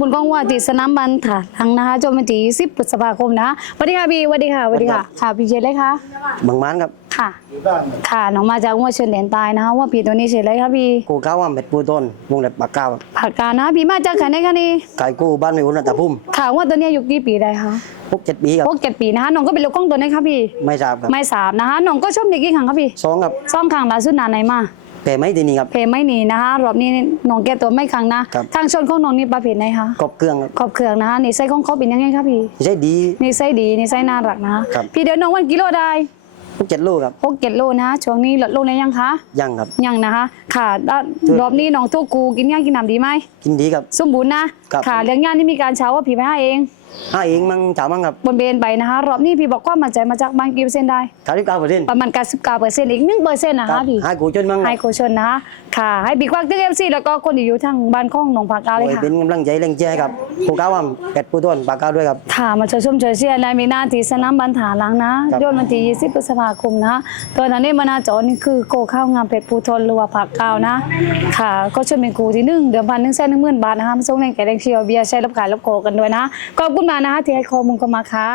บุญกองว่าที่สนามบันค่ะทางนะคะจนวันที่10พฤษภาคมนะสวัสดีค่ะพี่สวัสดีค่ะสวัสดีค่ะค่ะพี่เชยเลยค่ะบางมันครับค่ะค่ะน้องมาจากวัวเชิญแดนใตายนะคะว่าพี่ตัวนี้เฉยเลยค่ะพี่กูก้าวว่าเม็ดปูต้นวงเล็บปากกาวครับผักกาดนะพี่มาจากไหนคะนี่ขายกู้บ้านไม่อุ่นตะพุ่มค่ะว่าตัวเนี้ยอยู่กี่ปีได้คะพกเจ็ดปีครับหกเจ็ดปีนะคะน้องก็เป็นลูกกล้องตัวไหนคะพี่ ไม่ทราบครับไม่สามนะคะน้องก็ชอบเด็กกี่ครั้งคะพี่สองครับซ่องครั้งล่าสุดนานไหนมา แต่ไม่ทีนี้ครับเพลไม่หนีนะคะรอบนี้น้องแก้ตัวไม่ครั้งนะครับทางชนของน้องนี่ประเภทไหนคะกบเครื่องครับขอบเครื่องนะคะนิสัยของเขาเป็นยังไงคะพี่ใช่ดี นิสัยดีนิสัยน่ารักนะคะครับ พี่เดินน้องวันกิโลได้พกเจ็ดลูกครับหกเจ็ดโลนะคะช่วงนี้ลดลงได้ยังคะยังครับ ยังนะคะค่ะแล้วรอบนี้น้องทุกกูกินย่างกินน้ำดีไหมกินดีครับ สมบูรณ์นะครับ ค่ะเรื่องงานนี่มีการเช้าว่าผีไปให้เองห้าเองมั่งจ่ามั่งครับบนเบนไปนะคะ รอบนี้พี่บอกว่ามันใจมาจากบางกี่เปอร์เซ็นต์ได้ขายที่เก้าเปอร์เซ็นต์ประมาณการสิบเก้าเปอร์เซ็นต์อีกหนึ่งเปอร์เซ็นต์นะคะพี่ให้กูจนมั่งคให้รับโคชนนะคะค่ะ ให้บิ๊กวักตึกเอฟซีแล้วก็คนที่อยู่ทางบ้านข้องหนองผักกาเลยโอ้ยค่ะเป็นกำลังใจแรงใจให้กับกูก้าวว่าเม็ดปูต้นปากกาวด้วยครับค่ะมาช่วยชมช่วยเชียร์ในมีหน้าที่สนามบันถาหลังนะครับโยนวันที่20พฤษภาคมนะตัวนั้นนี่มาหนาจอนี่คือโกข้าวงามเป็ดภูทนหรือว่าผักกาวนะ ค่ะ ก็ช่วยเป็นครูที่หนึ่งเดือนพันหนึ่งแสนหนึ่งหมื่นบาทนะคะมาส่งแรงแก่แรงเชียร์เบียร์ใช้รับขายรับโกกันด้วยนะขอบคุณมานะคะที่ให้ข้อมูลกันมาค่ะ